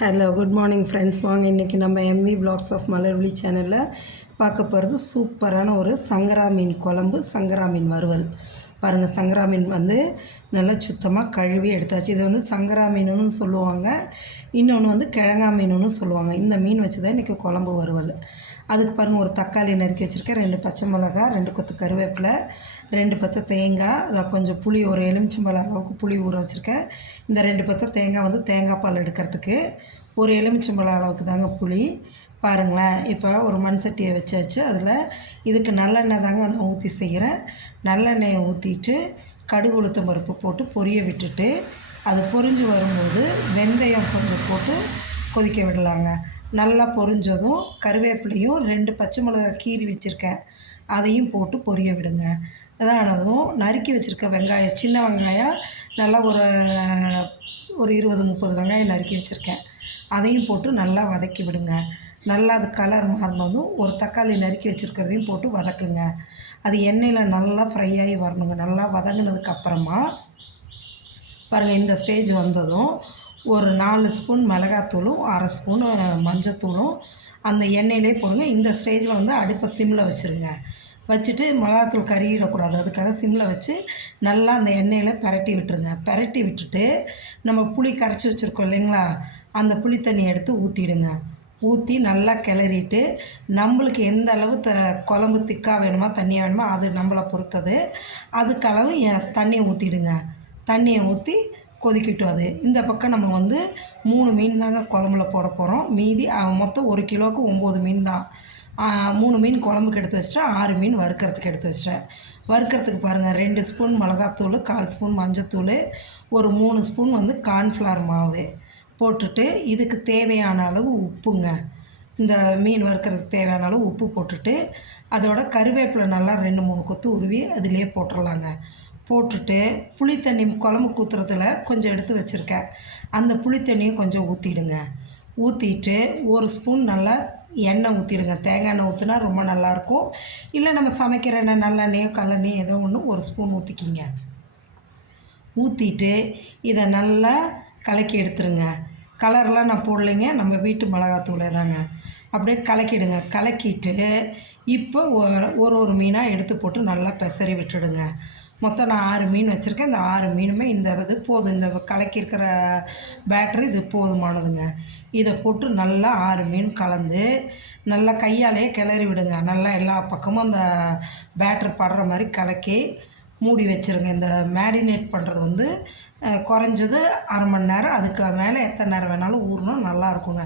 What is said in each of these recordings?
Hello good morning friends வாங்க இன்றைக்கி நம்ம எம்வி பிளாக்ஸ் ஆஃப் மலர்விழி சேனலில் பார்க்க போகிறது சூப்பரான ஒரு சங்கரா மீன் குழம்பு சங்கரா மீன் வறுவல். பாருங்கள் சங்கரா மீன் வந்து நல்லா சுத்தமாக கழுவி எடுத்தாச்சு. இது வந்து சங்கரா மீனுன்னு சொல்லுவாங்க. இன்னொன்று வந்து கிழங்கா மீனுன்னு சொல்லுவாங்க. இந்த மீன் வச்சு தான் இன்றைக்கி குழம்பு வறுவல். அதுக்கு பாருங்கள் ஒரு தக்காளி நறுக்கி வச்சுருக்கேன். ரெண்டு பச்சை மிளகா ரெண்டு கொத்து கருவேப்பிலை ரெண்டு பத்தை தேங்காய் அதை கொஞ்சம் புளி ஒரு எலுமிச்சம்பழம் அளவுக்கு புளி ஊற வச்சுருக்கேன். இந்த ரெண்டு பத்தை தேங்காய் வந்து தேங்காய் பால் எடுக்கிறதுக்கு. ஒரு எலுமிச்சம்பழம் அளவுக்கு தாங்க புளி. பாருங்களேன் இப்போ ஒரு மண் சட்டியை வச்சாச்சு. அதில் இதுக்கு நல்லெண்ணெய் தாங்க நான் ஊற்றி செய்கிறேன் நல்லெண்ணெயை ஊற்றிட்டு கடுகு உளுத்தம் பருப்பு போட்டு பொரிய விட்டுட்டு அது பொரிஞ்சு வரும்போது வெந்தயம் கொஞ்சம் போட்டு கொதிக்க விடலாங்க. நல்லா பொரிஞ்சதும் கருவேப்பிலையும் ரெண்டு பச்சை மிளகாய் கீறி வச்சுருக்கேன். அதையும் போட்டு பொரிய விடுங்க. அதானதும் நறுக்கி வச்சுருக்க வெங்காயம் சின்ன வெங்காயம் நல்லா ஒரு ஒரு இருபது முப்பது வெங்காயம் நறுக்கி வச்சுருக்கேன். அதையும் போட்டு நல்லா வதக்கி விடுங்க. நல்லா அது கலர் மாறினதும் ஒரு தக்காளி நறுக்கி வச்சுருக்கிறதையும் போட்டு வதக்குங்க. அது எண்ணெயில் நல்லா ஃப்ரை ஆகி வரணுங்க. நல்லா வதங்கினதுக்கப்புறமா பாருங்கள் இந்த ஸ்டேஜ் வந்ததும் ஒரு நாலு ஸ்பூன் மிளகாத்தூளும் அரை ஸ்பூன் மஞ்சத்தூளும் அந்த எண்ணெயிலே போடுங்க. இந்த ஸ்டேஜில் வந்து அடுப்பை சிம்மில் வச்சுருங்க. வச்சுட்டு மிளகாத்தூள் கறியிடக்கூடாது அதுக்காக சிம்மில் வச்சு நல்லா அந்த எண்ணெயில் பரட்டி விட்டுருங்க. பரட்டி விட்டுட்டு நம்ம புளி கரைச்சி வச்சுருக்கோம் இல்லைங்களா? அந்த புளி தண்ணி எடுத்து ஊற்றிடுங்க ஊற்றி நல்லா கிளறிட்டு நம்மளுக்கு எந்த அளவு த குழம்பு திக்காக வேணுமா தண்ணியாக வேணுமோ அது நம்மளை பொறுத்தது. அதுக்களவு எ- தண்ணியை ஊற்றிடுங்க தண்ணியை ஊற்றி கொதிக்கட்டும் அது. இந்த பக்கம் நம்ம வந்து மூணு மீன் தாங்க குழம்புல போட போகிறோம் மீதி மொத்தம் ஒரு கிலோவுக்கு ஒம்பது மீன் தான். மூணு மீன் குழம்புக்கு எடுத்து வச்சிட்டேன். ஆறு மீன் வறுக்கிறதுக்கு எடுத்து வச்சிட்டேன். வறுக்கிறதுக்கு பாருங்கள் ரெண்டு ஸ்பூன் மிளகாத்தூள் கால் ஸ்பூன் மஞ்சத்தூள் ஒரு மூணு ஸ்பூன் வந்து கார்ன்ஃப்ளவர் மாவு போட்டுட்டு இதுக்கு தேவையான அளவு உப்புங்க. இந்த மீன் வறுக்கிறதுக்கு தேவையான அளவு உப்பு போட்டுட்டு அதோட கருவேப்பிலை நல்லா ரெண்டு மூணு கொத்து உருவி அதிலே போட்டுடலாங்க போட்டுட்டு புளித்தண்ணி குழம்பு ஊற்றுறதுல கொஞ்சம் எடுத்து வச்சுருக்கேன். அந்த புளித்தண்ணியை கொஞ்சம் ஊற்றிடுங்க ஊற்றிட்டு ஒரு ஸ்பூன் நல்லா எண்ணெய் ஊற்றிடுங்க தேங்காய் எண்ணெய் ஊற்றினா ரொம்ப நல்லாயிருக்கும் இல்லை நம்ம சமைக்கிற எண்ணெய் நல்லெண்ணெயோ கல்லெண்ணெய் ஏதோ ஒன்று ஒரு ஸ்பூன் ஊற்றிக்கிங்க ஊற்றிட்டு இதை நல்லா கலக்கி எடுத்துருங்க. கலர்லாம் நான் போடலைங்க. நம்ம வீட்டு மிளகாத்தூளே தாங்க. அப்படியே கலக்கிடுங்க. கலக்கிட்டு இப்போ ஒரு- ஒரு ஒரு மீனாக எடுத்து போட்டு நல்லா பெசரி விட்டுடுங்க. மொத்தம் நான் ஆறு மீன் வச்சுருக்கேன். இந்த ஆறு மீனுமே இந்த இது போதும். இந்த கலக்கியிருக்கிற பேட்டரி இது போதுமானதுங்க. இதை போட்டு நல்லா ஆறு மீன் கலந்து நல்லா கையாலேயே கிளறி விடுங்க. நல்லா எல்லா பக்கமும் அந்த பேட்டர் படுற மாதிரி கலக்கி மூடி வச்சுருங்க. இந்த மேடினேட் பண்ணுறது வந்து குறைஞ்சது அரை மணி நேரம். அதுக்கு மேலே எத்தனை நேரம் வேணாலும் ஊறணும் நல்லா இருக்குங்க.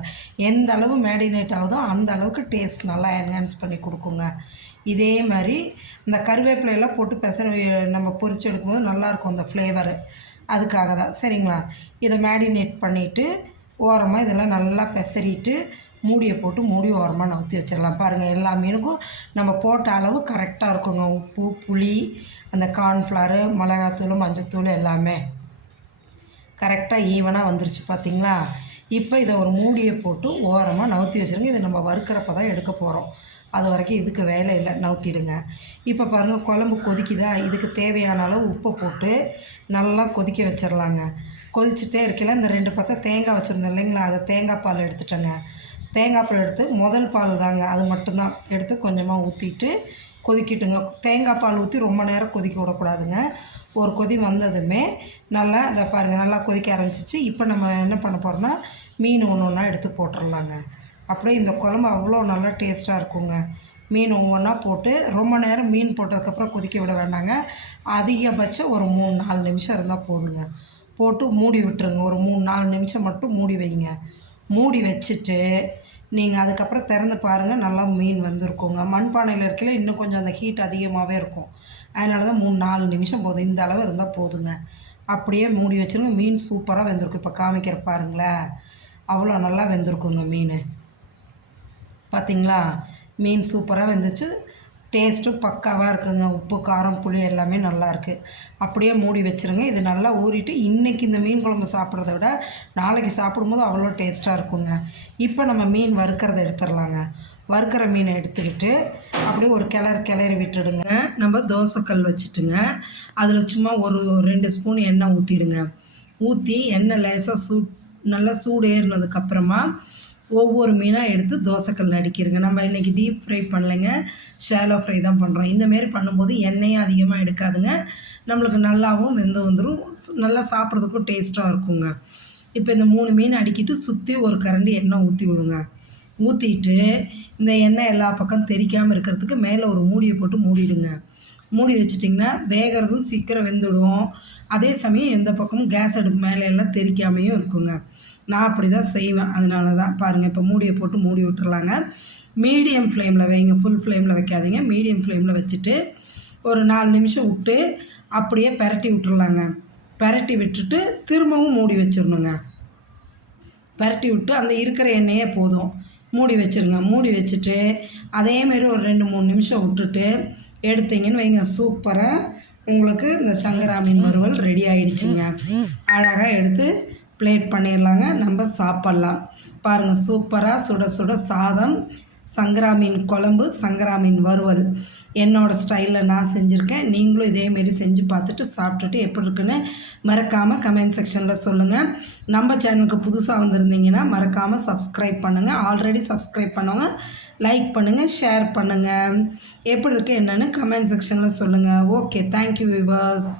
எந்த அளவு மேடினேட் ஆகுதோ அந்த அளவுக்கு டேஸ்ட் நல்லா என்ஹான்ஸ் பண்ணி கொடுக்குங்க. இதே மாதிரி இந்த கருவேப்பிலையெல்லாம் போட்டு பெச நம்ம பொரிச்சு எடுக்கும்போது நல்லாயிருக்கும் அந்த ஃப்ளேவரு அதுக்காக தான். சரிங்களா? இதை மேடினேட் பண்ணிவிட்டு ஓரமாக இதெல்லாம் நல்லா பெசரிட்டு மூடியை போட்டு மூடி ஓரமாக நவுத்தி வச்சிடலாம். பாருங்கள் எல்லா மீனுக்கும் நம்ம போட்ட அளவு கரெக்டாக இருக்குங்க. உப்பு புளி அந்த கார்ன்ஃப்ளவரு மிளகாத்தூள் மஞ்சத்தூள் எல்லாமே கரெக்டாக ஈவனாக வந்துருச்சு பார்த்தீங்களா இப்போ இதை ஒரு மூடியை போட்டு ஓரமாக நவுத்தி வச்சுருங்க. இதை நம்ம வறுக்கிறப்ப தான் எடுக்க போகிறோம் அது வரைக்கும் இதுக்கு வேலை இல்லை. நவுத்திடுங்க. இப்போ பாருங்கள் குழம்பு கொதிக்குதா? இதுக்கு தேவையான அளவு உப்பை போட்டு நல்லா கொதிக்க வச்சிடலாங்க கொதிச்சுட்டே இருக்கையில் இந்த ரெண்டு பக்கம் தேங்காய் வச்சுருந்தோம் இல்லைங்களா? அதை தேங்காய் பால் எடுத்துட்டேங்க. தேங்காய் பால் எடுத்து முதல் பால் தாங்க. அது மட்டும்தான். எடுத்து கொஞ்சமாக ஊற்றிட்டு கொதிக்கட்டுங்க. தேங்காய் பால் ஊற்றி ரொம்ப நேரம் கொதிக்க விடக்கூடாதுங்க. ஒரு கொதி வந்ததுமே நல்லா இதை பாருங்கள் நல்லா கொதிக்க ஆரம்பிச்சிச்சு. இப்போ நம்ம என்ன பண்ண போகிறோம்னா மீன் ஒன்று ஒன்றா எடுத்து போட்டுடலாங்க அப்படியே இந்த குழம்பு அவ்வளோ நல்லா டேஸ்ட்டாக இருக்குங்க. மீன் ஒவ்வொன்றா போட்டு ரொம்ப நேரம் மீன் போட்டதுக்கப்புறம் கொதிக்க விட வேண்டாங்க. அதிகபட்சம் ஒரு மூணு நாலு நிமிஷம் இருந்தால் போதுங்க. போட்டு மூடி விட்டுருங்க. ஒரு மூணு நாலு நிமிஷம் மட்டும் மூடி வைங்க. மூடி வச்சுட்டு நீங்கள் அதுக்கப்புறம் திறந்து பாருங்கள் நல்லா மீன் வந்திருக்குங்க. மண்பானையில் இருக்கையில் இன்னும் கொஞ்சம் அந்த ஹீட் அதிகமாகவே இருக்கும். அதனால தான் மூணு நாலு நிமிஷம் போதும். இந்த அளவு இருந்தால் போதுங்க. அப்படியே மூடி வச்சிருங்க. மீன் சூப்பராக வெந்திருக்கும் இப்போ காமிக்கிற பாருங்களேன். அவ்வளோ நல்லா வெந்திருக்குங்க மீன். பார்த்தீங்களா மீன் சூப்பராக வெந்துச்சு. டேஸ்ட்டும் பக்காவாக இருக்குங்க. உப்பு காரம் புளி எல்லாமே நல்லா இருக்குது அப்படியே மூடி வச்சிருங்க. இது நல்லா ஊறிட்டு இன்றைக்கி இந்த மீன் குழம்பு சாப்பிட்றத விட நாளைக்கு சாப்பிடும்போது அவ்வளோ டேஸ்ட்டாக இருக்குங்க. இப்போ நம்ம மீன் வறுக்கிறத எடுத்துடலாங்க. வறுக்கிற மீனை எடுத்துக்கிட்டு அப்படியே ஒரு கிளறு கிளறி விட்டுடுங்க. நம்ம தோசைக்கல் வச்சுட்டுங்க. அதில் சும்மா ஒரு ரெண்டு ஸ்பூன் எண்ணெய் ஊற்றிடுங்க ஊற்றி எண்ணெய் லேசாக சூட் நல்லா சூடு ஏறினதுக்கப்புறமா ஒவ்வொரு மீனாக எடுத்து தோசைக்கல்லில் அடிக்கிறங்க. நம்ம இன்றைக்கி டீப் ஃப்ரை பண்ணலைங்க. ஷேலோ ஃப்ரை தான் பண்ணுறோம் இந்தமாரி பண்ணும்போது எண்ணெயும் அதிகமாக எடுக்காதுங்க. நம்மளுக்கு நல்லாவும் வெந்து வந்துடும் நல்லா சாப்பிட்றதுக்கும் டேஸ்ட்டாக இருக்குங்க. இப்போ இந்த மூணு மீன் அடிக்கிட்டு சுற்றி ஒரு கரண்டி எண்ணெய் ஊற்றி விடுங்க. ஊற்றிட்டு இந்த எண்ணெய் எல்லா பக்கம் தெறிக்காமல் இருக்கிறதுக்கு மேலே ஒரு மூடியை போட்டு மூடிடுங்க. மூடி வச்சிட்டிங்கன்னா வேகிறதும் சீக்கிரம் வெந்துடும். அதே சமயம் எந்த பக்கமும் கேஸ் அடுப்பு மேலே எல்லாம் தெறிக்காமையும் இருக்குங்க. நான் அப்படி தான் செய்வேன். அதனால தான் பாருங்கள் இப்போ மூடியை போட்டு மூடி விட்டுறலாங்க மீடியம் ஃப்ளேமில் வைங்க ஃபுல் ஃப்ளேமில் வைக்காதீங்க. மீடியம் ஃப்ளேமில் வச்சுட்டு ஒரு நாலு நிமிஷம் விட்டு அப்படியே பரட்டி விட்டுறலாங்க பரட்டி விட்டுட்டு திரும்பவும் மூடி வச்சிடணுங்க பரட்டி விட்டு அந்த இருக்கிற எண்ணெயே போதும். மூடி வச்சுருங்க. மூடி வச்சுட்டு அதேமாரி ஒரு ரெண்டு மூணு நிமிஷம் விட்டுட்டு எடுத்தீங்கன்னு வைங்க. சூப்பராக உங்களுக்கு இந்த சங்கரா மீன் வறுவல் ரெடி ஆயிடுச்சுங்க. அழகாக எடுத்து பிளேட் பண்ணிடலாங்க நம்ம சாப்பிட்லாம். பாருங்கள் சூப்பராக சுட சுட சாதம் சங்கரா மீன் குழம்பு சங்கரா மீன் வறுவல். என்னோடய ஸ்டைலில் நான் செஞ்சுருக்கேன். நீங்களும் இதேமாரி செஞ்சு பார்த்துட்டு சாப்பிட்டுட்டு எப்படி இருக்குன்னு மறக்காமல் கமெண்ட் செக்ஷனில் சொல்லுங்கள் நம்ம சேனலுக்கு புதுசாக வந்திருந்தீங்கன்னா மறக்காமல் சப்ஸ்கிரைப் பண்ணுங்கள் ஆல்ரெடி சப்ஸ்கிரைப் பண்ணவங்க லைக் பண்ணுங்கள் ஷேர் பண்ணுங்கள் எப்படி இருக்குது என்னென்னு கமெண்ட் செக்ஷனில் சொல்லுங்கள் ஓகே தேங்க்யூ விவர்ஸ்